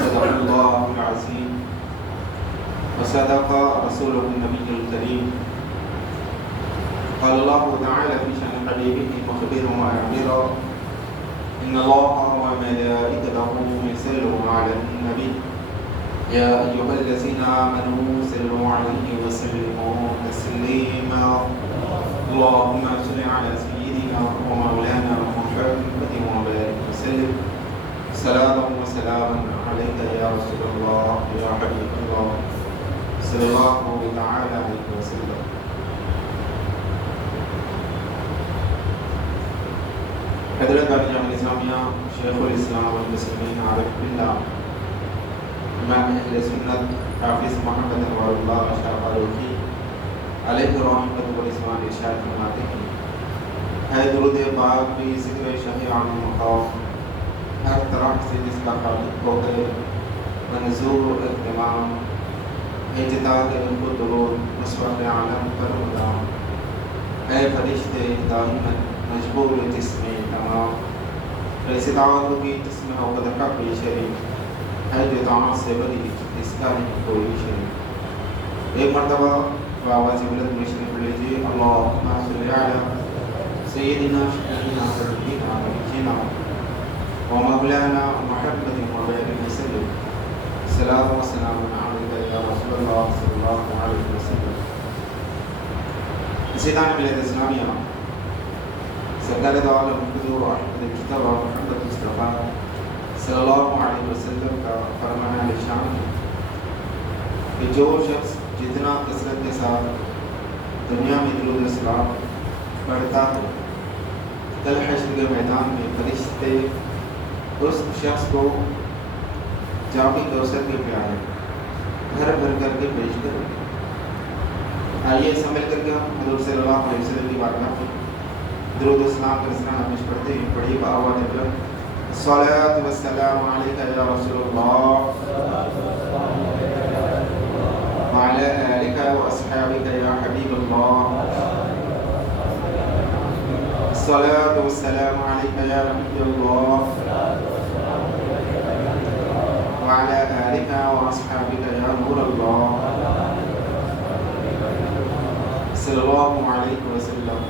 صدق الله العظيم وصدق رسوله النبي الكريم. قال الله تعالى في شأن حبيبه مخبرا وأعذرا إن الله وملائكته يصلون على النبي يا أيها الذين آمنوا صلوا عليه وسلموا تسليما. اللهم صل على سيدنا ومولانا محمد وبارك وسلم. صلاة وسلاما عليك يا رسول الله يا حبيب الله صلی اللہ تعالی علیہ وسلم. حضرت جامعہ اسلامیہ شیخ الاسلام والمسلمین عارف باللہ امام اہل سنت حافظ محمد انوار اللہ شاہ فاروقی علیہ رحمۃ والاسمان ارشاد فرماتے ہیں ہے درود پاک بھی ذکر شفیع المقام ہر طرح سے جس کا خالق ہو گئے منظور اہتمام اجتاد ان کو درود مصور عالم پر غلام اے فرشتے دائماً مجبور جسم تمام ایسی دعوت ہوگی جس میں ہو قدر کا کوئی شریک ہے جو دعوت سے بری اس کا نہیں کوئی شریک. ایک مرتبہ بابا سے بلند مشن پڑھ لیجیے. اللہم صلی علی سیدنا شفیعنا حبیبنا نبینا ومولانا محمد وبارک وسلم. صلاۃ و سلام علیک یا رسول اللہ صلی اللہ علیہ وسلم. اسی طرح ملت اسلامیہ سرکار دو عالم حضور احمد مجتبی محمد مصطفیٰ صلی اللہ علیہ وسلم کا فرمان شان ہے کہ جو شخص جتنا کثرت کے ساتھ دنیا میں درود السلام پڑھتا ہے کل حشر کے میدان میں فرشتے اس شخص کو جامی کوثر کے پیالے بھر بھر کر کے پیش کریں. آئیے سمجھ کر کے ہم حضور صلی اللہ علیہ وسلم کی بارگاہ میں درود السلام کا رسالہ نامش پڑھتے ہیں. پڑھیے بآواز بلند. الصلاۃ والسلام علیک یا رسول اللہ وعلی آلک واصحابک یا حبیب اللہ. الصلاۃ والسلام علیک یا نبی اللہ وعلی آلک واصحابک یا نور اللہ صلی اللہ علیہ وسلم.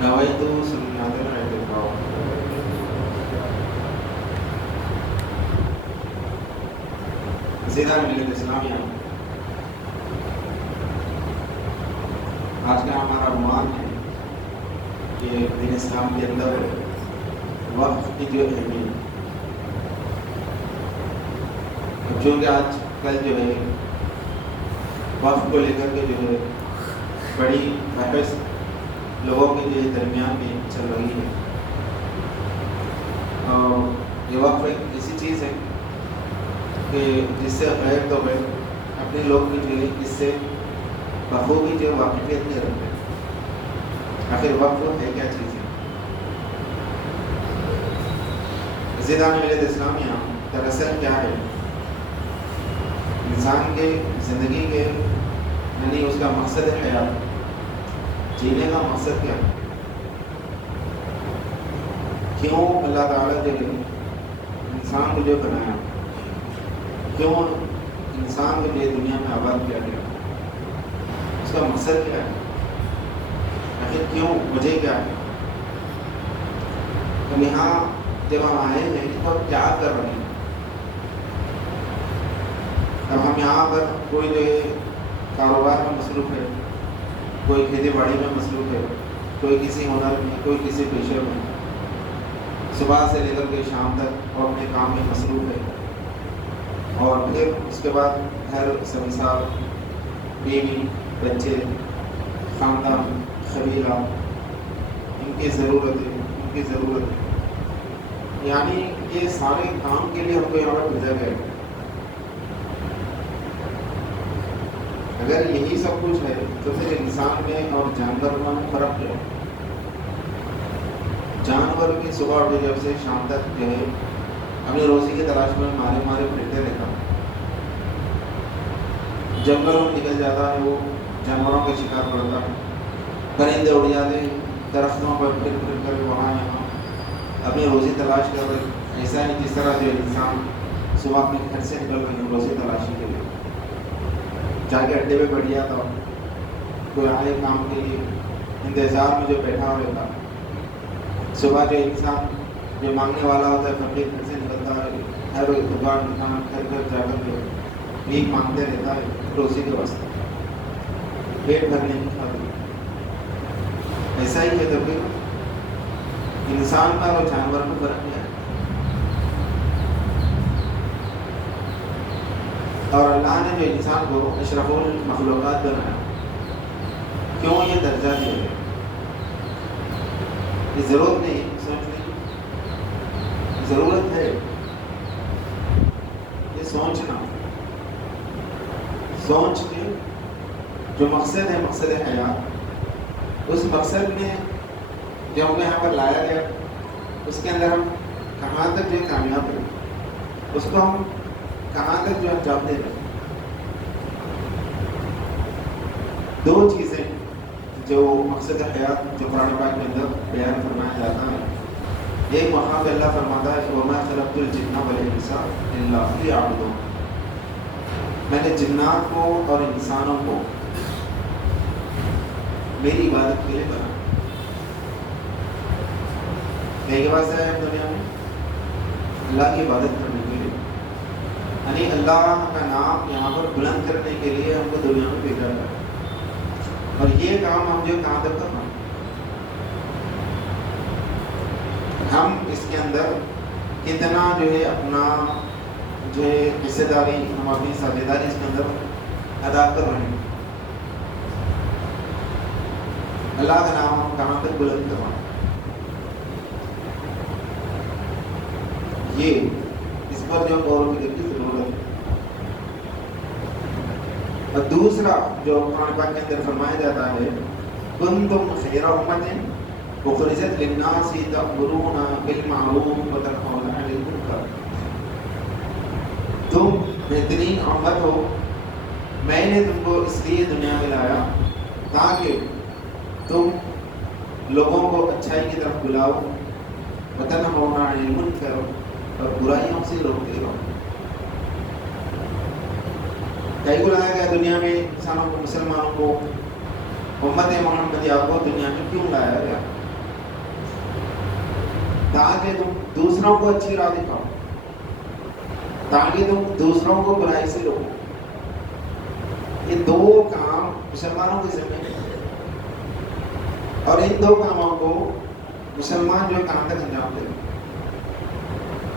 نویت سنت الاعتکاف. عزیزان ملت اسلامیہ آج کا ہمارا عنوان ہے کہ دین اسلام کے اندر وقت کی جو اہمیت. چونکہ آج کل جو ہے وقت کو لے کر کے جو ہے بڑی بحث لوگوں کے جو درمیان میں چل رہی ہے. اور یہ وقت ایک ایسی چیز ہے کہ جس سے غیر تو غیر اپنے لوگ بھی جو ہے اس سے بخوبی جو واقفیت نہیں رکھتے. آخر وقت ہے کیا چیز ہے؟ عزیزان ملت اسلامیہ دراصل کیا ہے؟ انسان کے زندگی کے یعنی اس کا مقصد حیات جینے کا مقصد کیا ہے؟ کیوں اللہ تعالیٰ جو انسان کو جو بنایا، کیوں انسان کو جو دنیا میں آباد کیا گیا، اس کا مقصد کیا ہے؟ آخر کیوں، وجہ کیا ہے؟ ہم یہاں جب ہم آئے ہیں تو ہم کیا کر رہے ہیں؟ اب ہم یہاں پر کوئی جو کاروبار میں مصروف ہے، کوئی کھیتی باڑی میں مصروف ہے، کوئی کسی ہنر میں، کوئی کسی پیشے میں، صبح سے لے کر کے شام تک وہ اپنے کام میں مصروف ہے. اور پھر اس کے بعد گھر سنسار، بیوی، بچے، خاندان، قبیلہ، ان کی ضرورت یعنی یہ سارے کام کے لیے ہم کو یہاں پر بھیجا گیا ہے. اگر یہی سب کچھ ہے تو پھر انسان میں اور جانور میں فرق کیا ہے؟ جانور کی صبح اٹھے جب سے شام تک جو ہے اپنی روزی کی تلاش میں مارے پھرتے رہتا ہے. جنگلوں میں نکل جاتا ہے، وہ جانوروں کا شکار پڑتا ہے. پرندے اڑ جاتے ہیں درختوں پر پھر کر وہاں یہاں اپنی روزی تلاش کر رہے ایسا ہی جس طرح جو انسان صبح اپنے گھر سے نکل رہے ہیں روزی تلاشی کے لیے، جا کے اڈے پہ بیٹھ جاتا ہو، کوئی آئے کام کے لیے انتظار میں جو بیٹھا ہوا رہتا، صبح جو انسان جو مانگنے والا ہوتا ہے فقیر گھر سے نکلتا ہے، ہر دکان دکان گھر گھر جا کر کے بھیک مانگتے رہتا ہے روزی کے واسطے، پیٹ بھرنے کی خاطر۔ ایسا ہی ہے تو پھر انسان کا اور جانور میں فرق کیا ہے؟ اور اللہ نے جو انسان کو اشرف المخلوقات بنایا، کیوں یہ درجہ دیا ہے؟ یہ ضرورت نہیں سوچنے کی، ضرورت ہے یہ سوچنا، سوچ کے جو مقصد ہے، مقصد حیات، اس مقصد میں جو ہمیں یہاں پر لایا گیا اس کے اندر ہم کہاں تک جو کامیاب ہیں، اس کو ہم کہاں تک جو انجام دے رہے ہیں۔ دو چیزیں جو مقصد حیات جو قرآن پاک کے اندر بیان فرمایا جاتا ہے، ایک وہاں پہ اللہ فرماتا ہے وَمَا خَلَقْتُ الْجِنَّ وَالْإِنسَ إِلَّا لِيَعْبُدُونِ، میں نے جنات کو اور انسانوں کو میری عبادت کے لیے بنا۔ ایک بات ہے دنیا میں اللہ کی عبادت کرنے کے لیے، یعنی اللہ کا نام یہاں پر بلند کرنے کے لیے ہم کو دنیا میں بھیجا گیا، اور یہ کام ہم جو کہاں تک کرنا، ہم اس کے اندر کتنا جو ہے اپنا جو ہے حصہ داری، ہم اپنی ثابت داری اس کے اندر ادا کر رہے ہیں، اللہ کا نام ہم کہاں تک بلند کرنا، یہ اس پر جو غور و فکر کی ضرورت ہے۔ اور دوسرا جو قرآن پاک کے اندر فرمایا جاتا ہے کنتم خیر امۃ اخرجت للناس تأمرون بالمعروف وتنہون عن المنکر، تم بہترین امت ہو، میں نے تم کو اس لیے دنیا میں لایا تاکہ تم لوگوں کو اچھائی کی طرف بلاؤ، وتنہون عن المنکر، اور برائیوں سے روکتے رہو۔ کئی کو لایا گیا دنیا میں انسانوں کو، مسلمانوں کو، امت محمدیہ کو دنیا میں کیوں لایا گیا؟ تاکہ تم دوسروں کو اچھی راہ دکھاؤ، تاکہ تم دوسروں کو برائی سے روکو۔ یہ دو کام مسلمانوں کے ذمہ ہیں، اور ان دو کاموں کو مسلمان جو کہاں تک انجام دے،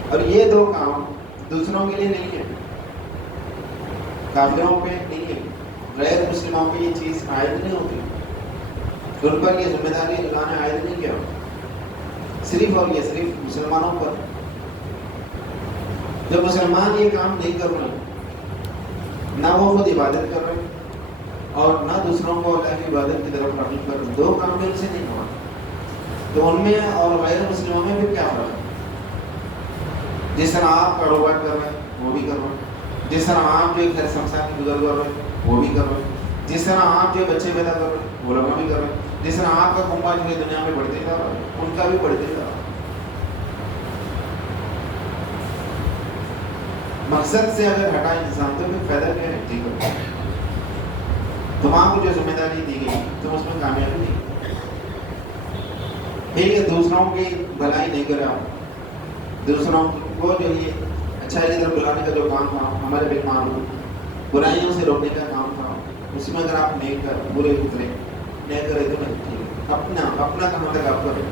اور یہ دو کام دوسروں کے لیے نہیں ہے، کافروں پہ نہیں ہے، غیر مسلموں پہ یہ چیز عائد نہیں ہوتی، ان پر یہ ذمہ داری اللہ نے عائد نہیں کیا، صرف اور یہ صرف مسلمانوں پر۔ جب مسلمان یہ کام نہیں کر رہے، نہ وہ خود عبادت کر رہے اور نہ دوسروں کو اللہ کی عبادت کی طرف راغب کر رہے، دو کام میں ان سے نہیں ہوا، تو ان میں اور غیر مسلموں میں بھی کیا فرق ہے؟ جس طرح آپ کاروبار کر رہے ہیں وہ بھی کر رہے ہیں، جس طرح آپ جو گھر سنسار کی گزر کر رہے ہیں وہ بھی کر رہے ہیں، جس طرح آپ جو بچے پیدا کر رہے ہیں وہ لوگ بھی کر رہے ہیں، جس طرح آپ کا کنبہ جو ہے دنیا میں بڑھتے جا رہا ہے ان کا بھی بڑھتے جا رہا ہے۔ مقصد سے اگر ہٹا انسان تو پھر فائدہ کیا ہے؟ ٹھیک ہے، تمام کو جو ذمہ داری دی گئی تم اس میں کامیابی نہیں، ٹھیک ہے، دوسروں کی بھلائی نہیں کرا، دوسروں کو جو یہ اچھائی کی طرف بلانے کا جو کام تھا، ہمارے بالمعروف برائیوں سے روکنے کا کام تھا، اس میں اگر آپ نیک کر برے اترے نہیں کرے تو نہیں، ٹھیک ہے، اپنا کہاں تک آپ کریں۔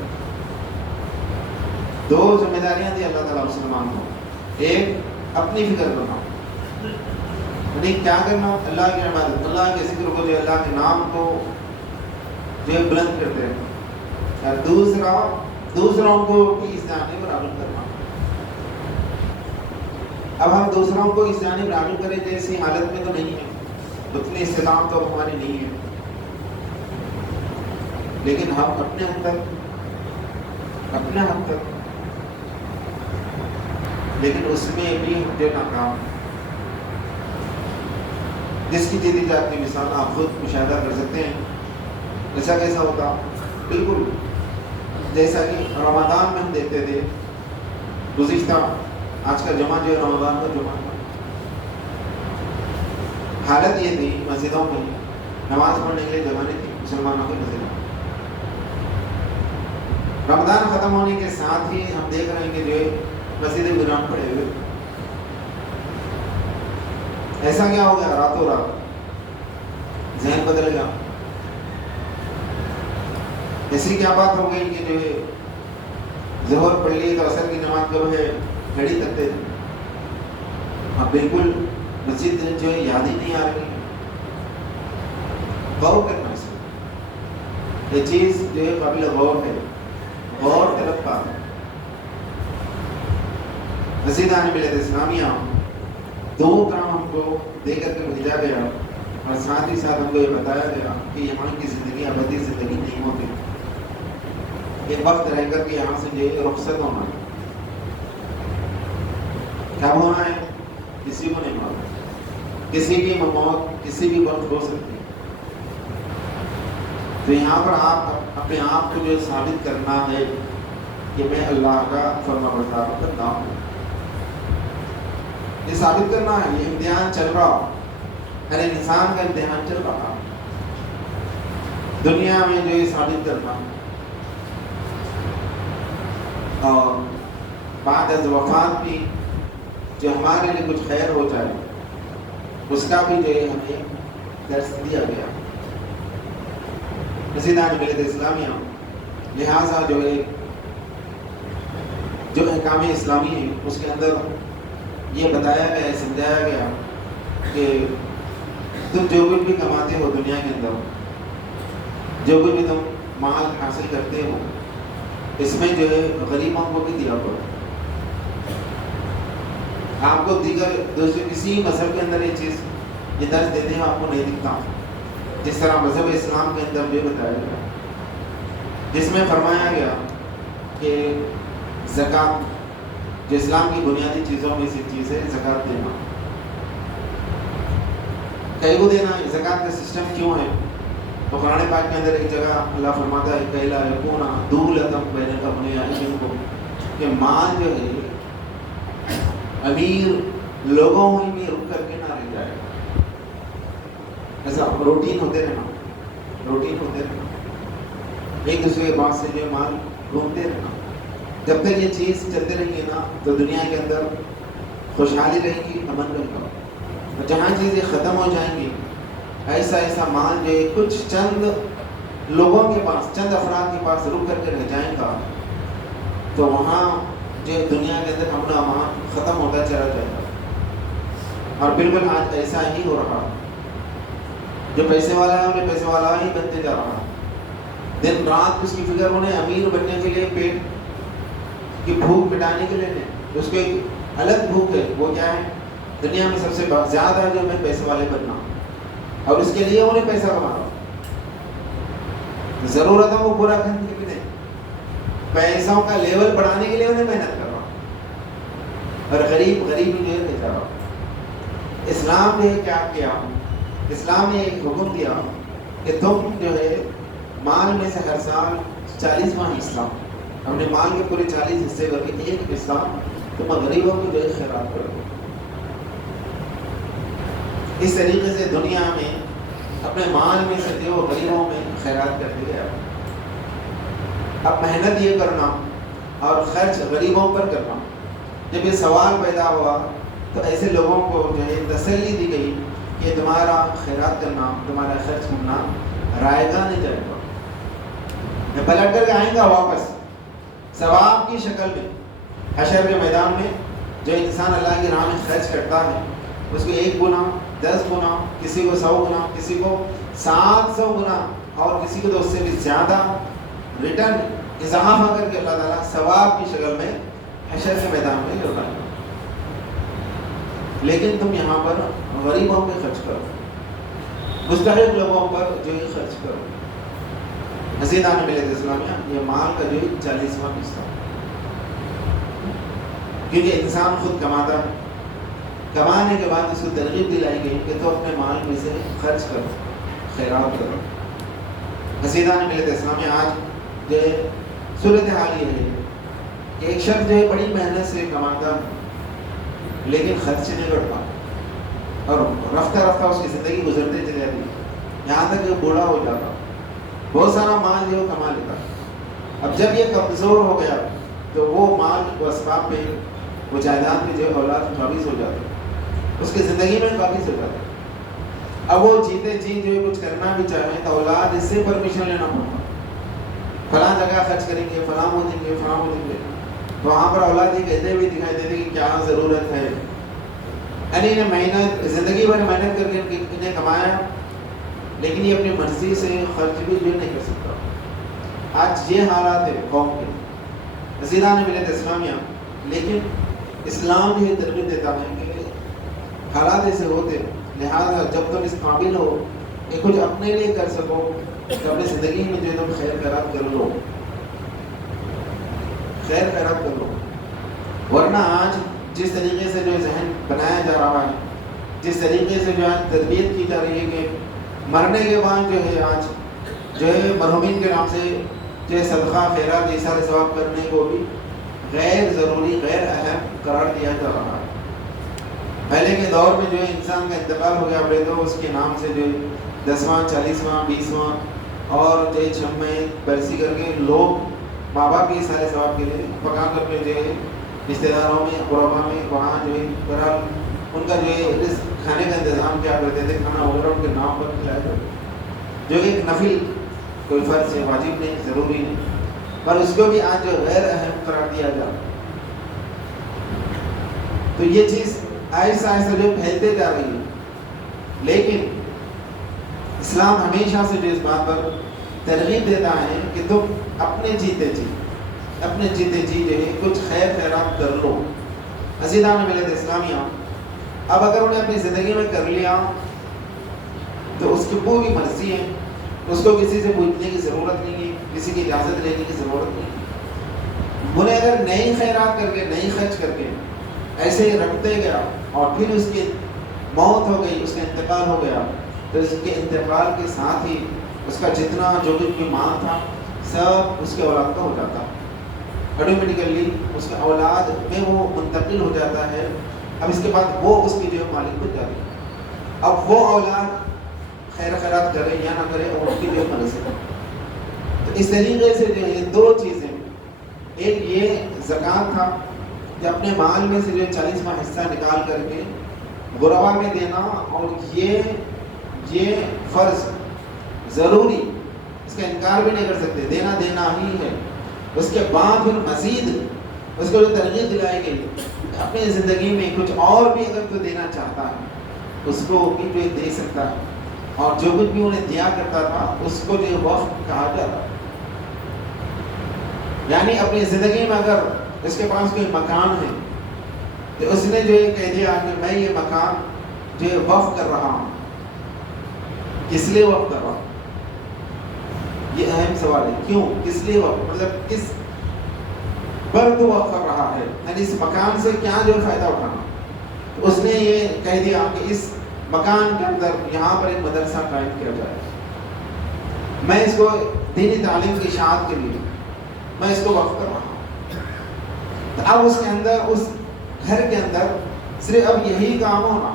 دو ذمہ داریاں تھیں اللہ تعالیٰ مسلمان کو، ایک اپنی فکر کرنا، یعنی کیا کرنا، اللہ کی عبادت، اللہ کے ذکر کو، جو اللہ کے نام کو جو ہے بلند کرتے ہیں، اور دوسرا دوسروں کو بھی اس جانب راغب کرنا۔ اب ہم دوسروں کو اس جانب راغب کریں جیسی حالت میں تو نہیں ہے، اتنی استطاعت تو ہماری نہیں ہے، لیکن ہم اپنے حد تک، لیکن اس میں بھی جو ناکام، جس کی جدید جات کی مثال آپ خود مشاہدہ کر سکتے ہیں، ایسا کیسا ہوتا، بالکل جیسا کہ رمضان میں ہم دیکھتے تھے گزشتہ آج کا جمعہ جو ہے رمضان کا جمعہ تھا، حالت یہ تھی مسجدوں میں نماز پڑھنے کے لیے جگہ نہیں تھی مسلمانوں کی مسجدوں میں۔ رمضان ختم ہونے کے ساتھ ہی ہم دیکھ رہے ہیں کہ جو مسجدیں ویران پڑے ہوئے۔ ایسا کیا ہو گیا؟ راتوں رات ذہن بدل گیا۔ ایسی کیا بات ہو گئی کہ جو ہے ظہر پڑھ لی تو عصر کی نماز کب ہے گھڑی تکتے تھے، اب بالکل مسجد جو ہے یاد ہی نہیں آ رہی۔ غور کرنا اس میں، یہ چیز جو ہے قابل غور ہے، غور طلب کا۔ مسجدان ملت اسلامیہ دو کام ہم کو دے کر کے بھیجا گیا، اور ساتھ ہی ساتھ ہم کو یہ بتایا گیا کہ یہاں کی زندگی ابدی زندگی نہیں ہوتی، ایک وقت رہ کر کے یہاں سے یہ رخصت ہونا ہے۔ کب ہونا ہے کسی کو نہیں معلوم، کسی کی موت کسی بھی وقت ہو سکتی ہے۔ تو یہاں پر آپ اپنے آپ کو جو ثابت کرنا ہے کہ میں اللہ کا فرما بردار بندہ ہوں، یہ ثابت کرنا ہے۔ یہ امتحان چل رہا، ہر انسان کا امتحان چل رہا دنیا میں، جو یہ ثابت کرنا اور بعد از وفات بھی جو ہمارے لیے کچھ خیر ہو جائے اس کا بھی جو ہے ہمیں درس دیا گیا۔ مسجدان ملت اسلامیہ لہٰذا جو ہے جو احکام اسلامی ہے اس کے اندر یہ بتایا گیا ہے، سمجھایا گیا کہ تم جو کچھ بھی کماتے ہو دنیا کے اندر، جو کچھ بھی تم مال حاصل کرتے ہو، اس میں جو ہے غریبوں کو بھی دیا کرو۔ آپ کو دیگر دوسرے کسی مذہب کے اندر یہ چیز یہ درس دیتے ہیں آپ کو نہیں دکھتا، جس طرح مذہب اسلام کے اندر یہ بتایا گیا، جس میں فرمایا گیا کہ زکوٰۃ جو اسلام کی بنیادی چیزوں میں سے چیز ہے، زکوٰۃ دینا۔ کئی کو دینا ہے، زکوٰۃ کا سسٹم کیوں ہے؟ تو قرآن پاک کے اندر ایک جگہ اللہ فرماتا ہے کیلا یکون دولتم بین اغنیائکم، کہ مال جو ہے امیر لوگوں میں رک کر کے نہ رہ جائے، ایسا روٹین ہوتے رہنا، ایک دوسرے کے پاس سے جو مال ڈھونڈتے رہنا۔ جب تک یہ چیز چلتے رہیں گے نا تو دنیا کے اندر خوشحالی رہے گی، امن رہے گا، اور جہاں چیزیں ختم ہو جائیں گی ایسا ایسا مال جو ہے کچھ چند لوگوں کے پاس، چند افراد کے پاس رک کر کے رہ جائیں گا، تو وہاں جو دنیا کے اندر امن و امان ختم ہوتا چلا جائے گا۔ اور بالکل آج ایسا ہی ہو رہا، جو پیسے والا ہے انہیں پیسے والا ہی بنتے جا رہا، دن رات اس کی فکر انہیں امیر بننے کے لیے، پیٹ کی بھوک مٹانے کے لیے نہیں، اس کو ایک الگ بھوک ہے، وہ کیا ہے؟ دنیا میں سب سے زیادہ جو میں پیسے والے بننا، اور اس کے لیے انہیں پیسہ کما رہا، ضرورتوں کو پورا کرنے کے لیے نہیں، پیسوں کا لیول بڑھانے کے لیے انہیں محنت کر رہا، اور غریب جو ہے بے چارہ۔ اسلام نے کیا کیا؟ اسلام نے ایک حکم دیا کہ تم جو ہے مال میں سے ہر سال 40واں حصہ، اپنے مال کے پورے 40 حصے کر کے ایک حصہ تم غریبوں کو جو ہے خیرات کرو۔ اس طریقے سے دنیا میں اپنے مال میں سے جو غریبوں میں خیرات کرتے گیا۔ اب محنت یہ کرنا اور خرچ غریبوں پر کرنا، جب یہ سوال پیدا ہوا تو ایسے لوگوں کو جو ہے تسلی دی گئی کہ تمہارا خیرات کرنا، تمہارا خرچ کرنا رائے گاہ نہیں جائے گا، یہ پلٹ کر کے آئیں گا واپس ثواب کی شکل میں۔ حشر کے میدان میں جو انسان اللہ کی راہ میں خرچ کرتا ہے اس کو 1 گنا، 10 گنا، کسی کو 100 گنا، کسی کو 700 گنا، اور کسی کو تو اس سے بھی زیادہ ریٹرن اضافہ کر کے اللہ تعالیٰ ثواب کی شکل میں حشر کے میدان میں لوٹائے گا۔ لیکن تم یہاں پر غریبوں پہ خرچ کرو، مستحق لوگوں پر جو یہ خرچ کرو۔ مسجدان ملت اسلامیہ یہ مال کا جو 40واں حصہ، کیونکہ انسان خود کماتا ہے، کمانے کے بعد اس کو ترغیب دلائی گئی کہ تو اپنے مال میں سے خرچ کرو، خیرات کرو۔ مسجدان ملت اسلامیہ آج جو صورتحال یہ ہے کہ ایک شخص جو ہے بڑی محنت سے کماتا ہے لیکن خرچ نہیں کرتا اور رفتہ رفتہ اس کی زندگی گزرتے چلے جاتی ہے یہاں تک کہ بوڑھا ہو جاتا، بہت سارا مال جو ہے کما لیتا۔ اب جب یہ کمزور ہو گیا تو وہ مال و اسباب پہ وہ جائیداد پہ جو ہے اولاد قابض ہو جاتی، اس کی زندگی میں قابض ہو جاتی۔ اب وہ جیتے جی جو ہے کچھ کرنا بھی چاہیں تو اولاد اس سے پرمیشن لینا پڑتا، فلاں جگہ خرچ کریں گے، فلاں وہ دیں گے، فلاں وہ دیں گے، تو وہاں پر اولاد یہ کہتے ہوئے دکھائی دیتے کہ کیا ضرورت ہے، یعنی انہیں محنت زندگی بھر محنت کر کے انہیں کمایا لیکن یہ اپنی مرضی سے خرچ بھی جو نہیں کر سکتا۔ آج یہ حالات ہے قوم کے، عزیزان ملت اسلامیہ، لیکن اسلام یہ ترغیب دیتا ہے کہ حالات ایسے ہوتے، لہٰذا جب تم اس قابل ہو کہ کچھ اپنے لیے کر سکو تو اپنی زندگی میں جو تم خیر خیرات کر لو، خیر خیرات کر لو، ورنہ آج جس طریقے سے جو ذہن بنایا جا رہا ہے، جس طریقے سے جو آج تربیت کی جا رہی ہے کہ مرنے کے بعد جو ہے آج جو ہے مرحومین کے نام سے جو ہے صدقہ خیرات یہ سارے ثواب کرنے کو بھی غیر ضروری غیر اہم قرار دیا جا رہا ہے۔ پہلے کے دور میں جو ہے انسان کا انتقال ہو گیا بولے تو اس کے نام سے جو ہے 10واں 40واں 20واں اور جو ہے 6 برسی کر کے لوگ ماں باپ یہ سارے ثواب کے لیے پکا کر کے جو ہے رشتے داروں میں قربا میں وہاں جو ہے بہرحال ان کا جو ہے کھانے کا انتظام کیا کرتے تھے، کھانا وغیرہ ان کے نام پر کھلایا جاتا جو ایک نفل کوئی فرض ہے، واجب نہیں، ضروری نہیں، پر اس کو بھی آج جو غیر اہم قرار دیا جا۔ تو یہ چیز آہستہ آہستہ جو پھیلتے جا رہی ہے، لیکن اسلام ہمیشہ سے جو اس بات پر ترغیب دیتا ہے کہ تم اپنے جیتے جی جو ہے کچھ خیر خیرات کر لو۔ عزیزان ملت اسلامیہ، اب اگر انہیں اپنی زندگی میں کر لیا تو اس کی پوری مرضی ہے، اس کو کسی سے پوچھنے کی ضرورت نہیں ہے، کسی کی اجازت لینے کی ضرورت نہیں ہے۔ انہیں اگر نئی خیرات کر کے نئی خرچ کر کے ایسے ہی رکھتے گیا اور پھر اس کی موت ہو گئی، اس کا انتقال ہو گیا، تو اس کے انتقال کے ساتھ ہی اس کا جتنا جو بھی مال تھا سب اس کے اولاد کا ہو جاتا، آٹومیٹیکلی اس کے اولاد میں وہ منتقل ہو جاتا ہے۔ اب اس کے بعد وہ اس کی جو مالک بن جاتی ہے، اب وہ اولاد خیر خیرات کرے یا نہ کرے اور اس کی جو مرض ہے۔ تو اس طریقے سے جو ہے دو چیزیں، ایک یہ زکوٰۃ تھا کہ اپنے مال میں سے جو 40واں حصہ نکال کر کے غربا میں دینا، اور یہ فرض ضروری، اس کا انکار بھی نہیں کر سکتے، دینا ہی ہے۔ اس کے بعد پھر مزید اس کو جو ترغیب دلائی گئی اپنی زندگی میں کچھ اور بھی اگر کوئی دینا چاہتا ہے اس کو بھی جو دے سکتا ہے، اور جو کچھ بھی انہیں دیا کرتا تھا اس کو جو وقف کہا جاتا، یعنی اپنی زندگی میں اگر اس کے پاس کوئی مکان ہے تو اس نے جو یہ کہہ دیا کہ میں یہ مکان جو ہے وقف کر رہا ہوں، کس لیے وقف کر رہا ہوں؟ یہ اہم سوال ہے، کیوں، کس لیے وقف، مطلب کس پر تو وقف کر رہا ہے، یعنی اس مکان سے کیا جو فائدہ اٹھانا۔ اس نے یہ کہہ دیا کہ اس مکان کے اندر یہاں پر ایک مدرسہ قائم کیا جائے، میں اس کو دینی تعلیم کی اشاعت کے لیے میں اس کو وقف کر رہا ہوں۔ تو اب اس کے اندر، اس گھر کے اندر صرف اب یہی کام ہونا،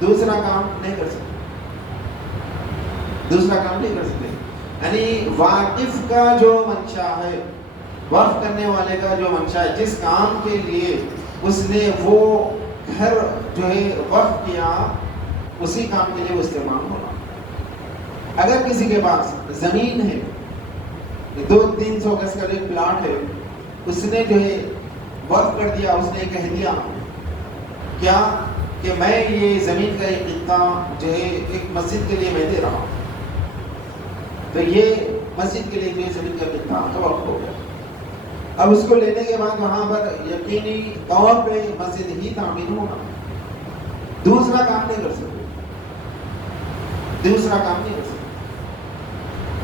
دوسرا کام نہیں کر سکتے، یعنی واقف کا جو منشا ہے، وقف کرنے والے کا جو منشا ہے، جس کام کے لیے اس نے وہ گھر جو ہے وقف کیا، اسی کام کے لیے وہ استعمال ہونا۔ اگر کسی کے پاس زمین ہے، 200-300 گز کا ایک پلاٹ ہے، اس نے جو ہے وقف کر دیا، اس نے کہہ دیا کیا کہ میں یہ زمین کا ایک خطہ جو ہے ایک مسجد کے لیے میں دے رہا ہوں، تو یہ مسجد کے لیے جو زمین کا خطہ وقف ہو گیا۔ اب اس کو لینے کے بعد وہاں پر یقینی طور پہ مسجد ہی تعمیر ہونا، دوسرا کام نہیں کر سکتے۔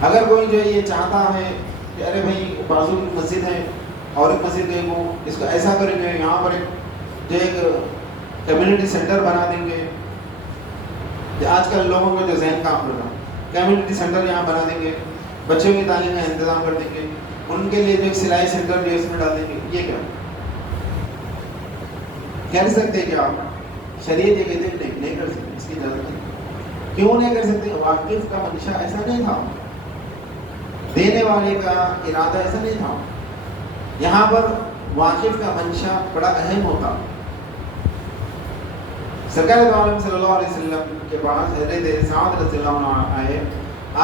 اگر کوئی جو یہ چاہتا ہے کہ ارے بھائی بازو کی مسجد ہے اور ایک مسجد ہے، وہ اس کو ایسا کریں گے، یہاں پر جو ایک کمیونٹی سینٹر بنا دیں گے، آج کل لوگوں کا جو ذہن کام کرتا ہے، کمیونٹی سینٹر یہاں بنا دیں گے، بچوں کی تعلیم کا انتظام کر دیں گے، ان کے لیے جو ایک سلائی سینٹر جو اس میں ڈال دیں گے، یہ کیا کہہ سکتے کیا شریعت یہ کہتے ہیں نہیں کر سکتے، اس کی اجازت نہیں. کیوں نہیں کر سکتے؟ واقف کا منشا ایسا نہیں تھا، دینے والے کا ارادہ ایسا نہیں تھا. یہاں پر واقف کا منشا بڑا اہم ہوتا. سرکار دو عالم صلی اللہ علیہ وسلم کے پاس حضرت سعد رضی اللہ عنہ آئے،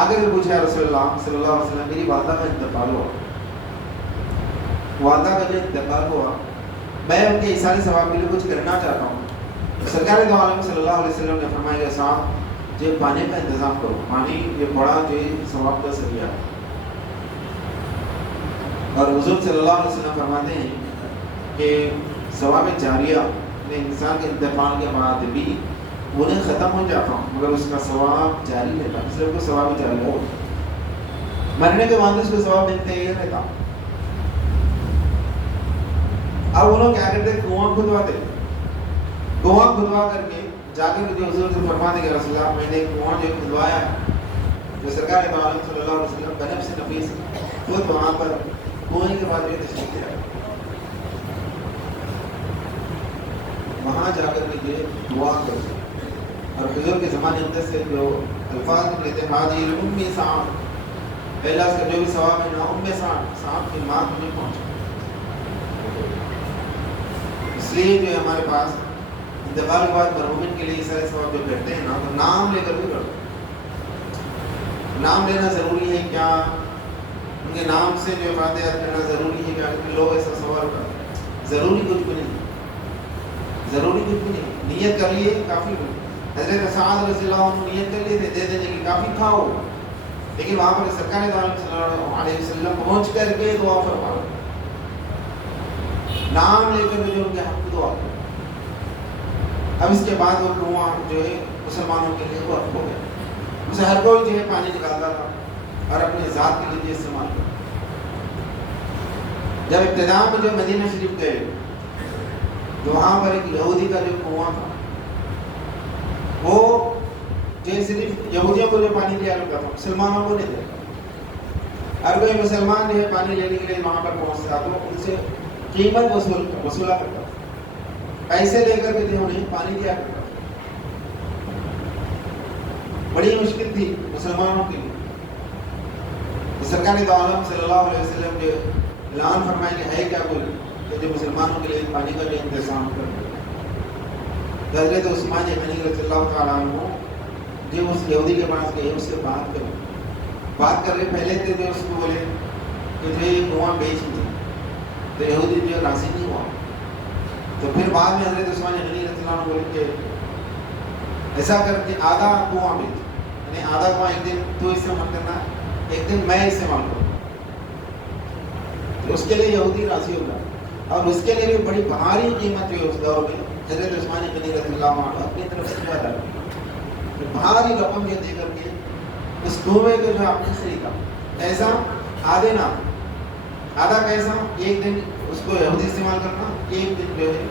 آگے سے پوچھا رسول اللہ صلی اللہ علیہ وسلم میری والدہ کا انتقال ہوا، والدہ کا جو انتقال ہوا میں ان کے ایثار ثواب کے لیے کچھ کرنا چاہتا ہوں. سرکار دو عالم صلی اللہ علیہ وسلم نے فرمایا کہ صاحب جو پانی کا انتظام کرو، پانی یہ بڑا جو ثواب کا ذریعہ ہے. اور حضور صلی اللہ علیہ وسلم فرماتے ہیں کہ ثواب جاریہ انسان کے انتقال کے بعد بھی انہیں ختم ہو جاتا ہوں مگر اس کا ثواب جاری رہتا، اس لیے کو ثواب جاری ہو، مرنے کے بعد اس کو ثواب ملتے ہی رہتا. اب انہوں کیا کرتے؟ کنواں کھدواتے، کنواں کھدوا کر کے جا کر جو حضور سے فرماتے کہ رسول اللہ میں نے کنواں جو کھدوایا ہے، جو سرکار دو عالم صلی اللہ علیہ وسلم بنفس نفیس خود وہاں پر کنویں کے بعد جو تشریف لے آئے، وہاں جا کر کے دعا کرتے. اور حضور کے زمانے اندر سے جو الفاظ نکلتے ہیں حاجی ام سعد، پہلا اس کا جو بھی ثواب ہے نا ام سعد کی ماں تمہیں پہنچا. اس لیے جو ہمارے پاس انتقال کے بعد مرحومین کے لیے سارے ثواب جو کرتے ہیں نا تو نام لے کر بھی کرتے. نام لینا ضروری ہے کیا؟ ان کے نام سے جو فاتحہ کرنا ضروری ہے کیا؟ کہ لوگ ایسا سوال کرتے، ضروری کچھ بھی نہیں، ضروری کچھ بھی نہیں. نیت کر لیے کافی ہو. حضرت سعد رضی اللہ عنہ نیت کر لیے تھے دے دینے کی، کافی کھاؤ، لیکن وہاں پر سرکار دو عالم صلی اللہ علیہ وسلم پہنچ کر کے دعا فرما رہے، نام لے کر جو ان کے حق دعا کرے. اب اس کے بعد وہ کنواں جو ہے مسلمانوں کے لیے وقف ہو گیا، اسے ہر کوئی جو ہے پانی نکالتا تھا اور اپنے ذات کے لیے استعمال کرتا. جب ابتدا میں جو مدینہ شریف گئے تو وہاں پر ایک یہودی کا جو کنواں تھا وہ جو صرف یہودیوں کو جو پانی دیا کرتا تھا، مسلمانوں کو نہیں دیتا. ہر کوئی مسلمان جو ہے پانی لینے کے لیے وہاں پر پہنچتا تو ان سے قیمت وصولا کرتا، پیسے لے کر کے انہیں پانی دیا کرتا. بڑی مشکل تھی مسلمانوں کے لیے. سرکار دو عالم صلی اللہ علیہ وسلم جو اعلان فرمائے کہ ہے کیا کوئی کہ جو مسلمانوں کے لیے پانی کا جو انتظام کرے. حضرت عثمان غنی رضی اللہ تعالیٰ عنہ جو اس یہودی کے پاس گئے اس سے بات کریں، بات کر رہے پہلے تھے جو اس کو بولے کہ جو یہ کنواں بیچ دیں، تو یہودی جو راضی نہیں ہوا. تو پھر بعد میں حضرت عثمان غنی رضی اللہ عنہ بولے کہ ایسا کر کے آدھا کنواں بیچ، یعنی آدھا کنواں ایک دن تو استعمال کرنا، ایک دن میں استعمال کروں. اس کے لیے یہودی راضی ہوگا، اور اس کے لیے بھی بڑی بھاری قیمت جو اس دور میں حضرت عثمان غنی رضی اللہ عنہ اپنی طرف سے ادا کی، بھاری رقم جو دے کر کے اس کنویں کو جو آپ نے خریدا. ایسا آدھے نہ آدھا کیسا، ایک دن اس کو یہودی استعمال کرنا، ایک دن جو ہے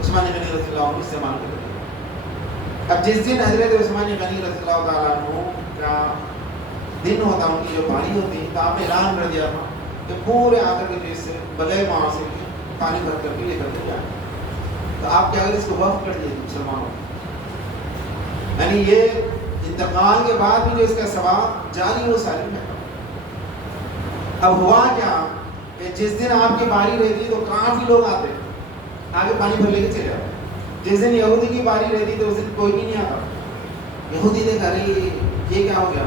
عثمان غنی رضی اللہ عنہ استعمال کرنا. اب جس دن حضرت عثمان غنی رضی اللہ تعالیٰ عنہ کا دن ہوتا، ان کی جو باری ہوتی تو آپ نے اعلان کر دیا تھا کہ پورے آ کر کے جس سے بغیر وہاں سے پانی بھر کر کے لے کر کے جائیں. تو آپ کیا کریں اس کو وقف کر دیے مسلمانوں کو. یعنی یہ انتقال کے بعد بھی جو اس کا ثواب جاری وہ سالم ہے. اب ہوا کیا کہ جس دن آپ کی باری رہتی تو کافی لوگ آتے آگے پانی بھر لے کے چلے جاتے. جس دن یہودی کی باری رہتی تو اس دن کوئی بھی نہیں آتا. یہودی دیکھا ارے یہ کیا ہو گیا،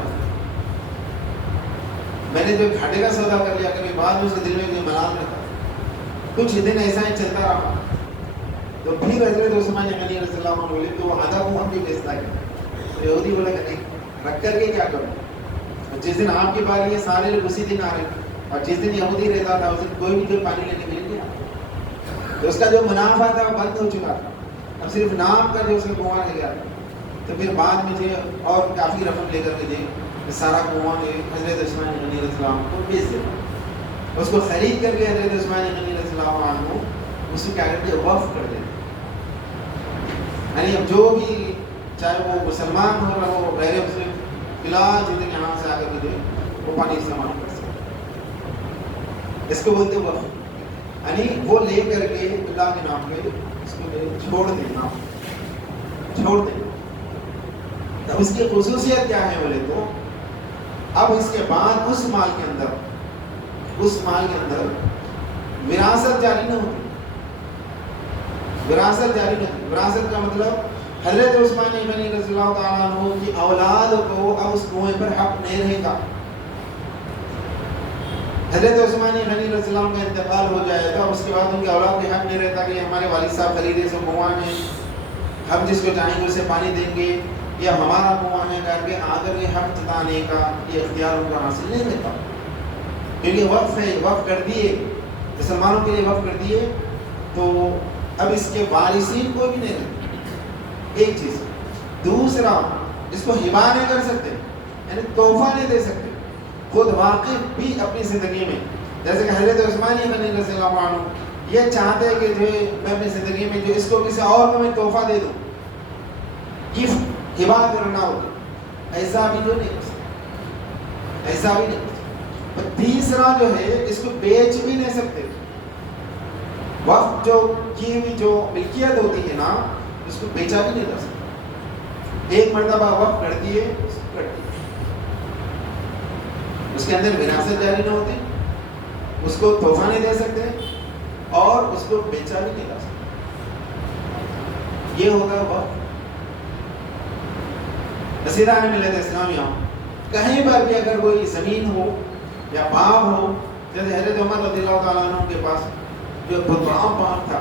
میں نے جو گھاٹے کا سودا کر لیا کبھی بعد میں اس کے دل میں کوئی ملال رہتا. کچھ دن ایسا ہی چلتا رہا. تو پھر حضرت عثمان غنی رضی اللہ عنہ بولے کہ وہ آدھا کو ہم بھی بیچتا ہے. تو یہودی بولا کہ نہیں، رکھ کر کے کیا کروں، جس دن آپ کی باری ہے سارے لوگ اسی دن آ رہے ہیں، اور جس دن یہودی رہتا تھا اس دن کوئی بھی جو پانی لینے کے لیے نہیں آتا. تو اس کا جو منافع تھا وہ بند ہو چکا تھا، اب صرف نام کا جو اس کا کنواں رہ گیا تھا. تو پھر بعد میں جو اور کافی رقم لے کر کے سارا کنواں حضرت عثمان غنی رضی اللہ عنہ کو بیچ دیتا. اس کو خرید کر کے حضرت عثمان غنی رضی اللہ عنہ اس کو کیا کرتے وقف کر دیتے. یعنی اب جو بھی چاہے وہ مسلمان ہو رہا ہو غیر مسلم، فی الحال جو یہاں سے آ کر کے وہ پانی استعمال کر سکتے. اس کو بولتے وقف، یعنی وہ لے کر کے اللہ کے نام پہ اس کو چھوڑ دینا، چھوڑ دینا۔ اب اس کی خصوصیت کیا ہے بولے تو اب اس کے بعد اس مال کے اندر وراثت جاری نہ ہوتی، وراثت جاری نہ ہوتی۔ وراثت کا مطلب حضرت عثمان غنی رضی اللہ تعالیٰ عنہ کی اولاد کو اب اس کنویں پر حق نہیں رہے گا۔ حضرت عثمان غنی رضی اللہ عنہ کا انتقال ہو جائے گا، اس کے بعد ان کے اولاد کے حق نہیں رہتا کہ ہمارے والد صاحب خریدے سے کنواں ہے، ہم جس کو چاہیں گے اسے پانی دیں گے، یا ہمارا کنواں ہے کر کے آگر یہ حق جتانے کا یہ اختیار ان کو حاصل نہیں رہتا، کیونکہ وقف ہے، وقف کر دیے مسلمانوں کے لیے، وقف کر دیے تو اب اس کے وارثین کو بھی نہیں رہتا، ایک چیز۔ دوسرا، اس کو ہبا نہیں کر سکتے، یعنی تحفہ نہیں دے سکتے، خود واقف بھی اپنی زندگی میں، جیسے کہ حضرت عثمان غنی رضی اللہ عنہ یہ چاہتے ہیں کہ جو میں اپنی زندگی میں جو اس کو کسی اور کو میں تحفہ دے دوں، گفٹ ہبا کرنا ہوگا، ایسا بھی جو نہیں کر سکتے، ایسا بھی نہیں کر سکتے۔ تیسرا جو ہے اس کو بیچ بھی نہیں سکتے، وقت جو کی ہوئی جو ملکیت ہوتی ہے نا اس کو بیچا بھی نہیں جا سکتا۔ ایک مرتبہ وقت کر دیے اس کے اندر وراثت جاری نہ ہوتی، اس کو تحفہ نہیں دے سکتے اور اس کو بیچا بھی نہیں جا سکتا، یہ ہوگا وقت۔ رسیدان ملت اسلامیہ کہیں پر بھی اگر کوئی زمین ہو یا باغ ہو، جیسے حضرت عمر رضی اللہ تعالیٰ عنہ کے پاس جو بہت بڑا باغ تھا،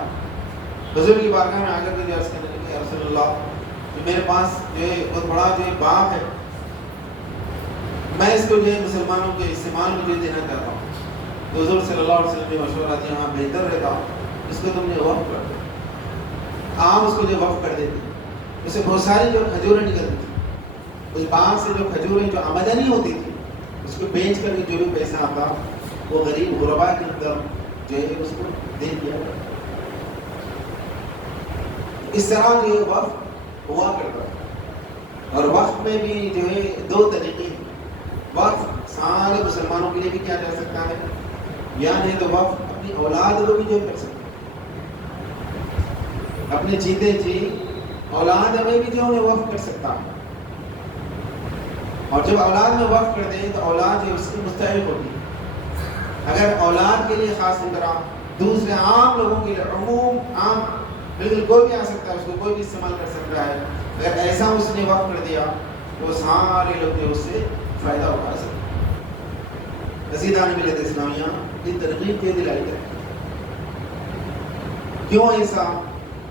حضور کی بارگاہ میں آ کر کے عرض کرنے لگے، یا رسول اللہ میرے پاس جو ہے بہت بڑا جو ہے باغ ہے، میں اس کو جو ہے مسلمانوں کے استعمال میں جو دینا چاہتا ہوں۔ تو حضور صلی اللہ علیہ وسلم نے مشورہ دیا، ہاں بہتر رہتا اس کو تم نے وقف کر دو۔ عام اس کو جو وقف کر دیتے، اسے بہت ساری جو کھجوریں نکلتی تھی، اس باغ سے جو کھجوریں جو آمدنی ہوتی تھی اس کو بیچ کر جو بھی پیسہ آتا وہ غریب غربا کے اندر جو ہے اس کو دے دیا۔ اس طرح جو ہے وقف ہوا کرتا ہے، اور وقف میں بھی جو ہے دو طریقے ہیں۔ وقف سارے مسلمانوں کے لیے بھی کیا جا سکتا ہے، یا نہیں تو وقف اپنی اولاد کو بھی جو کر سکتا ہے، اپنے جیتے جی اولاد میں بھی جو ہے وقف کر سکتا ہے، اور جب اولاد میں وقف کر دیں تو اولاد جو اس کی مستحق ہوتی ہے۔ اگر اولاد کے لیے خاص طرح دوسرے عام لوگوں کے لیے، عموم عام بالکل کوئی بھی آ سکتا ہے، اس کو کوئی بھی استعمال کر سکتا ہے، اگر ایسا اس نے وقف کر دیا تو سارے لوگ جو اس سے فائدہ اٹھا سکتے ہیں۔ رسیدان ملت اسلامیہ یہ ترغیب کے دلائی ہے، کیوں ایسا؟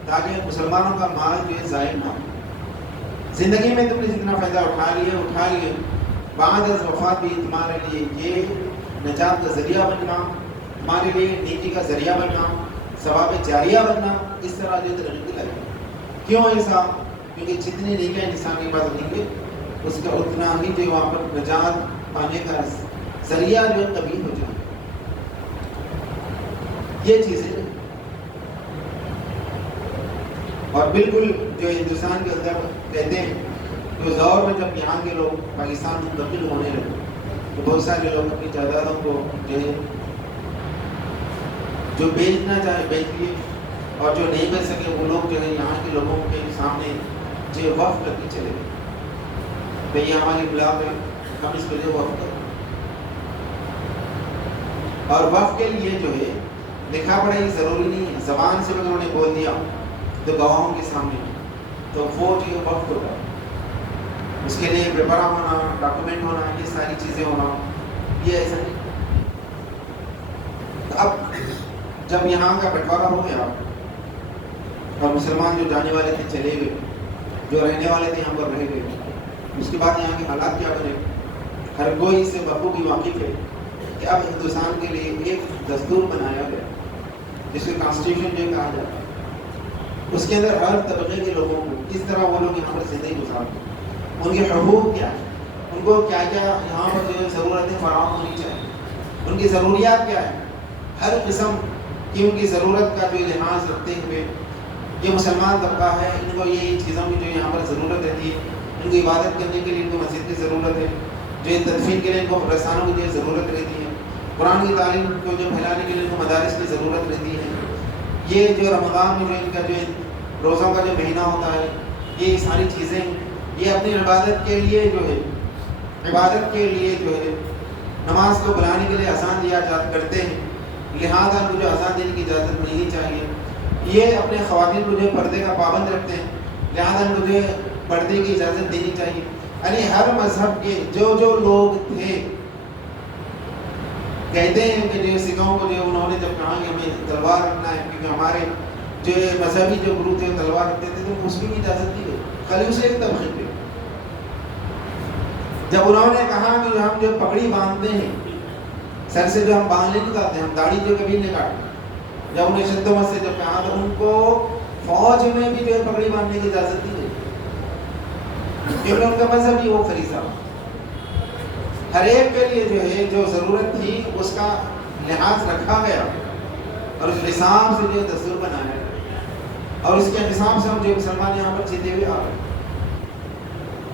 تاکہ مسلمانوں کا مال جو ہے ضائع نہ ہو۔ زندگی میں تم نے جتنا فائدہ اٹھا لیے، بعد از وفات بھی تمہارے لیے یہ نجات کا ذریعہ بننا، تمہارے لیے نیکی کا ذریعہ بننا، ثواب جاریہ بننا، اس طرح جو ترغیب دلائی۔ کیوں ایسا؟ کیونکہ جتنی نیکیاں انسان کے پاس رہیں گے اس کا اتنا ہی جو وہاں پر نجات پانے کا ذریعہ جو قبیل ہو جائے۔ یہ چیزیں اور بالکل جو ہندوستان کے اندر کہتے ہیں تو دور میں جب یہاں کے لوگ پاکستان منتقل ہونے لگے تو بہت سارے لوگ اپنی جائیدادوں کو جو ہے جو بیچنا چاہے بیچ لیے، اور جو نہیں بیچ سکے وہ لوگ جو ہے یہاں کے لوگوں کے سامنے جو وقف کر کے چلے گئے، تو یہ ہماری خلاف ہے، ہم اس کو جو وقف کریں۔ اور وقف کے لیے جو ہے لکھا پڑھائی ضروری نہیں ہے، زبان سے انہوں نے بول دیا تو گواہوں کے سامنے تو وہ جو وقف ہوگا، اس کے لیے پیپرا ہونا، ڈاکومنٹ ہونا، یہ ساری چیزیں ہونا، یہ ایسا نہیں۔ اب جب یہاں کا بٹوارا ہو گیا اور مسلمان جو جانے والے تھے چلے گئے، جو رہنے والے تھے یہاں پر رہ گئے، اس کے بعد یہاں کے حالات کیا بنے؟ ہر کوئی اس سے بخوبی واقف ہے کہ اب ہندوستان کے لیے ایک دستور بنایا گیا جس کو کانسٹیٹیوشن جو کہا جاتا ہے، اس کے اندر ہر طبقے کے لوگوں کو کس طرح وہ لوگ یہاں پر زندگی گزارتے ہیں، ان کے حقوق کیا ہے، ان کو کیا کیا یہاں پر جو ضرورتیں فراہم ہونی چاہیے، ان کی ضروریات کیا ہے، ہر قسم کی ان کی ضرورت کا جو لحاظ رکھتے ہوئے یہ مسلمان طبقہ ہے، ان کو یہ چیزوں کی جو یہاں پر ضرورت رہتی ہے، ان کو عبادت کرنے کے لیے ان کو مسجد کی ضرورت ہے، جو تدفین کے لیے ان کو قبرستانوں کی جو ضرورت رہتی ہے، قرآن کی تعلیم کو جو پھیلانے کے لیے ان کو مدارس کی ضرورت رہتی ہے. یہ جو رمضان میں جو ان کا جو روزوں کا جو مہینہ ہوتا ہے، یہ ساری چیزیں یہ اپنی عبادت کے لیے جو ہے نماز کو بلانے کے لیے اذان دیا کرتے ہیں، لہٰذا ان کو جو اذان دینے کی اجازت ملنی چاہیے. یہ اپنے خواتین کو جو پردے کا پابند رکھتے ہیں، لہٰذا ان کو جو پردے کی اجازت دینی چاہیے. یعنی ہر مذہب کے جو لوگ تھے کہتے ہیں کہ جو سکھوں کو جو انہوں نے جب کہا کہ ہمیں تلوار رکھنا ہے، کیونکہ ہمارے جو مذہبی جو گروہ تھے تلوار رکھتے تھے، تو اس کی بھی اجازت دی گئی. خالی اسے ایک تبخیر پہ جب انہوں نے کہا کہ ہم جو پگڑی باندھتے ہیں سر سے جو ہم باندھ نہیں نکالتے، ہم داڑھی جو کبھی نہیں کاٹتے، جب انہیں شد و مت سے جب کہا تو ان کو فوج میں بھی جو ہے پگڑی باندھنے کی اجازت دی گئی، کیونکہ ان کا مذہب ہی وہ فریضہ. ہر ایک کے لیے جو ہے جو ضرورت تھی اس کا لحاظ رکھا گیا اور اس حساب سے جو دستور بنایا گیا، اور اس کے حساب سے ہم جو مسلمان یہاں پر جیتے ہوئے آ رہے ہیں.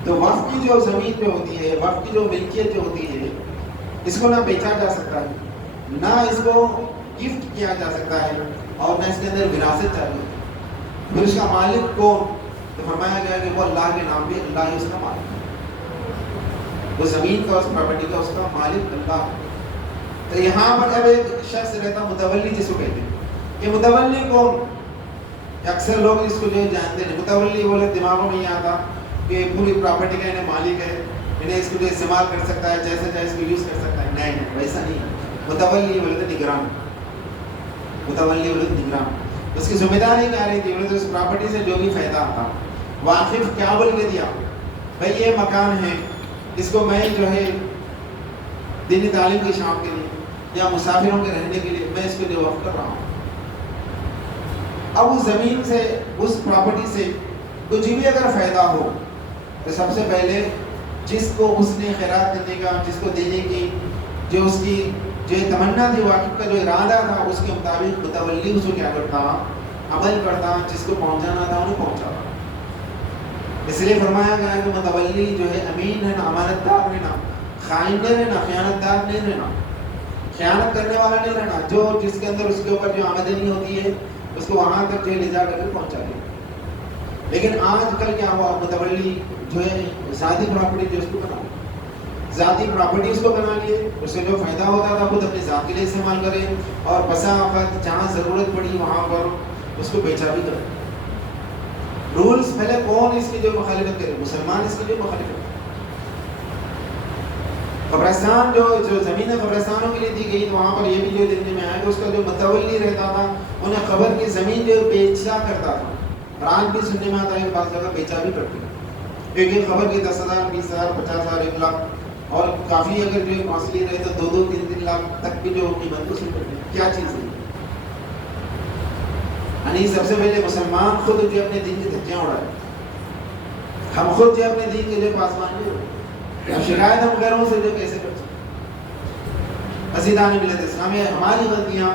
تو وقف کی جو زمین پہ ہوتی ہے، وقف کی جو ملکیت جو ہوتی ہے، اس کو نہ بیچا جا سکتا ہے، نہ اس کو گفٹ کیا جا سکتا ہے، اور نہ اس کے اندر وراثت چاہیے. پھر اس کا مالک کون؟ تو فرمایا گیا کہ وہ اللہ کے نام پہ، اللہ ہی اس کا مالک، وہ زمین کا، اس پراپرٹی کا اس کا مالک اللہ. تو یہاں پر اب ایک شخص رہتا متولی، جس کو کہتے ہیں. یہ متولی کون؟ اکثر لوگ اس کو جو جانتے ہیں، متولی بولے دماغوں میں یہ آتا کہ پوری پراپرٹی کا انہیں مالک ہے، انہیں اس کو جو استعمال کر سکتا ہے، جیسے چاہے اس کو یوز کر سکتا ہے. نہیں، ویسا نہیں ہے. متولی بولے تو نگران، متولی بولے تو نگران. اس کی ذمہ داری کیا رہی تھی؟ بولے تو اس پراپرٹی سے جو بھی فائدہ آتا. واقف کیا بول کے دیا؟ بھائی یہ مکان ہے، اس کو میں جو ہے دینی تعلیم کی شام کے لیے یا مسافروں کے رہنے کے لیے میں اس کو جو وقف کر رہا ہوں. اب اس زمین سے، اس پراپرٹی سے کچھ بھی اگر فائدہ ہو تو سب سے پہلے جس کو اس نے خیرات دینے کا، جس کو دینے کی جو اس کی جو تمنا تھی، واقف کا جو ارادہ تھا، اس کے مطابق متولی اس کو کیا کرتا، عمل کرتا، جس کو پہنچانا تھا انہیں پہنچاتا. اس لیے فرمایا گیا کہ متولی جو ہے امین ہے، نہ امانت دار رہنا، خائن نہیں رہنا، خیانت دار نہیں رہنا، خیانت کرنے والا نہیں رہنا. جو جس کے اندر اس کے اوپر جو آمدنی ہوتی ہے اس کو وہاں تک جو لے جا کر کے پہنچا دے. لیکن آج کل کیا ہوا، متولی جو ہے ذاتی پراپرٹی جو اس کو بنا، ذاتی پراپرٹی اس کو بنا لیے، اس سے جو فائدہ ہوتا تھا خود اپنے ذات کے لیے استعمال کرے، اور بسا وقت جہاں ضرورت پڑی وہاں پر اس کو بیچا بھی کرے. رولز پہلے کون اس کی جو مخالفت کرے؟ مسلمان اس کی جو مخالفت کرے. قبرستان جو زمین قبرستانوں کے لیے دی گئی، تو وہاں پر یہ بھی جو دیکھنے میں آیا کہ اس کا جو متولی رہتا تھا انہیں قبر کی زمین جو بیچا کرتا تھا. اور آج بھی سننے میں آتا ہے کہ بعض جگہ بیچا بھی کرتے ہیں، کیونکہ خبر کی 10,000 20,000 50,000 1 لاکھ، اور کافی اگر جو کاسٹلی رہے تو 2 3 لاکھ تک بھی جو قیمت وصول کرتے ہیں. کیا چیز ہے؟ یعنی سب سے پہلے مسلمان خود جو اپنے دین کی دھجیاں اڑائے، ہم خود جو اپنے دین کے جو پاسبان جو اب شکایت ہم غیروں سے جو کیسے کر سکتے؟ عزیزان ملت اسلامیہ، ہماری غلطیاں،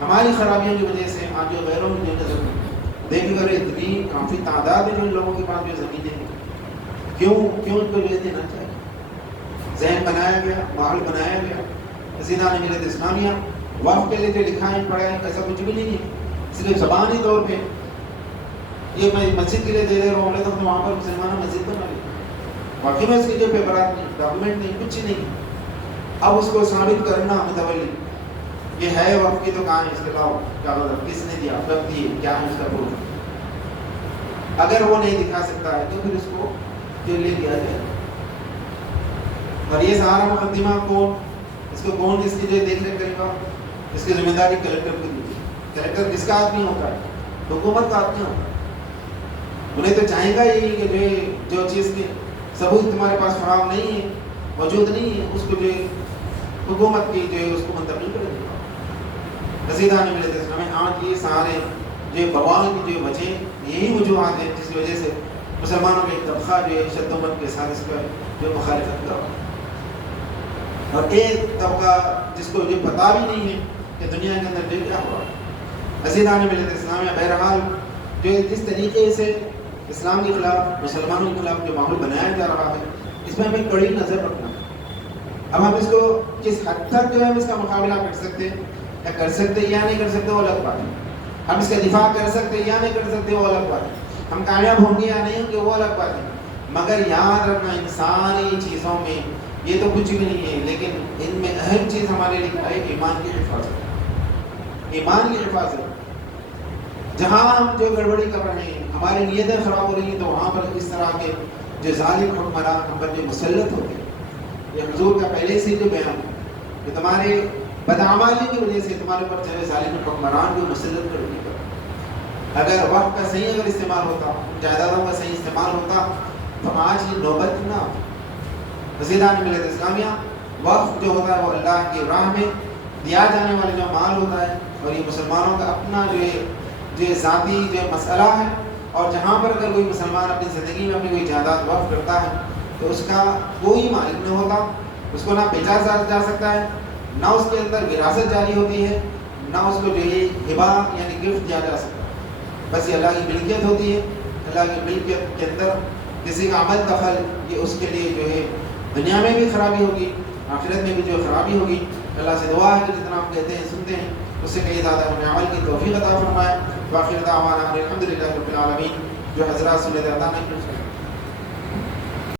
ہماری خرابیوں کی وجہ سے آج جو غیروں میں جو نظر دیکھ کر اتنی کافی تعداد ہے جو ان لوگوں کے پاس جو زمینیں ہیں. کیوں ان کو جو دینا چاہیے؟ ذہن بنایا گیا، ماحول بنایا گیا. عزیزان ملت اسلامیہ، وقف کے لیے جو لکھا ہے پڑھا ہے ایسا کچھ بھی نہیں ہے، صرف زبانی طور پہ یہ میں مسجد کے لیے دے رہا ہوں تو وہاں پر مسلمانوں مسجد بنا لی، باقی میں اس کی جو پیپرات نہیں، ڈاکومنٹ نہیں، کچھ نہیں. اب اس کو ثابت کرنا متولی یہ ہے وقف کی، تو کہاں ہے اس کے علاوہ کاغذ کس نے دیا، کب دیے، کیا ہے اس کا پروف؟ اگر وہ نہیں دکھا سکتا ہے تو پھر اس کو جو لے لیا جائے. اور یہ سارا مقدمہ کون، اس کو کون اس کی جو دیکھ ریکھ کرے گا؟ اس کی ذمہ داری کلیکٹر کو دی. کلیکٹر کس کا آدمی ہوتا ہے؟ حکومت کا آدمی ہوتا ہے. انہیں تو چاہے گا یہی کہ جو چیز کے ثبوت تمہارے پاس فراہم نہیں ہے، موجود نہیں ہے، اس کو جو حکومت کی جو ہے اس کو منتقل کر دے گا. عزیزان ملت اسلامیہ، آج یہ سارے جو بوال کی جو وجہ یہی وجوہات ہیں جس کی وجہ سے مسلمانوں کا ایک طبقہ جو ہے شد و مت کے ساتھ اس کا جو مخالفت کر رہا ہے، اور ایک طبقہ جس کو جو پتہ بھی نہیں ہے کہ دنیا کے اندر جو کیا ہوا. عزیزان ملت اسلامیہ، بہرحال جو جس طریقے سے اسلام کے خلاف، مسلمانوں کے خلاف جو ماحول بنایا جا رہا ہے، اس میں ہمیں کڑی نظر رکھنا ہے. اب ہم اس کو کس حد تک جو ہے ہم اس کا مقابلہ کر سکتے ہیں یا کر سکتے یا نہیں کر سکتے وہ الگ بات ہے. ہم اس کا دفاع کر سکتے یا نہیں کر سکتے وہ الگ بات ہے. ہم کامیاب ہوں گے یا نہیں ہوں گے وہ الگ بات ہے. مگر یاد رکھنا ان ساری چیزوں میں یہ تو کچھ بھی نہیں ہے، لیکن ان میں اہم چیز ہمارے لیے کیا ہے؟ ایمان کی حفاظت. ایمان کی حفاظت. جہاں ہم جو گڑبڑی کر رہے ہیں، ہماری نیتیں خراب ہو رہی ہیں، تو وہاں پر اس طرح کے جو ظالم حکمران ہم پر جو مسلط ہوتے ہیں، یہ حضور کا پہلے سے جو بیان ہے کہ تمہارے بدعمالی کی وجہ سے تمہارے پر جو ہے ظالم حکمران کو مسلط کر دیا. اگر وقت کا صحیح اگر استعمال ہوتا، جائیدادوں کا صحیح استعمال ہوتا، تو آج یہ نوبت نہ ہوتی. وزیران ملت اسلامیہ وقف جو ہوتا ہے وہ اللہ کی راہ میں دیا جانے والا جو مال ہوتا ہے، اور یہ مسلمانوں کا اپنا جو ذاتی جو مسئلہ ہے. اور جہاں پر اگر کوئی مسلمان اپنی زندگی میں اپنی کوئی جائیداد وقف کرتا ہے تو اس کا کوئی مالک نہ ہوتا، اس کو نہ بیچا جا سکتا ہے، نہ اس کے اندر وراثت جاری ہوتی ہے، نہ اس کو جو ہے ہبہ یعنی گفٹ دیا جا سکتا ہے. بس یہ اللہ کی ملکیت ہوتی ہے. اللہ کی ملکیت کے اندر کسی کا عمل دخل یہ اس کے لیے جو ہے دنیا میں بھی خرابی ہوگی، آخرت میں بھی جو خرابی ہوگی. اللہ سے دعا ہے کہ جتنا ہم کہتے ہیں سنتے ہیں اس سے کہیں زیادہ ہمیں عمل کی توفیق عطا فرمائے. وآخر دعوانا الحمدللہ رب العالمین. جو حضرات سنت عطا نہیں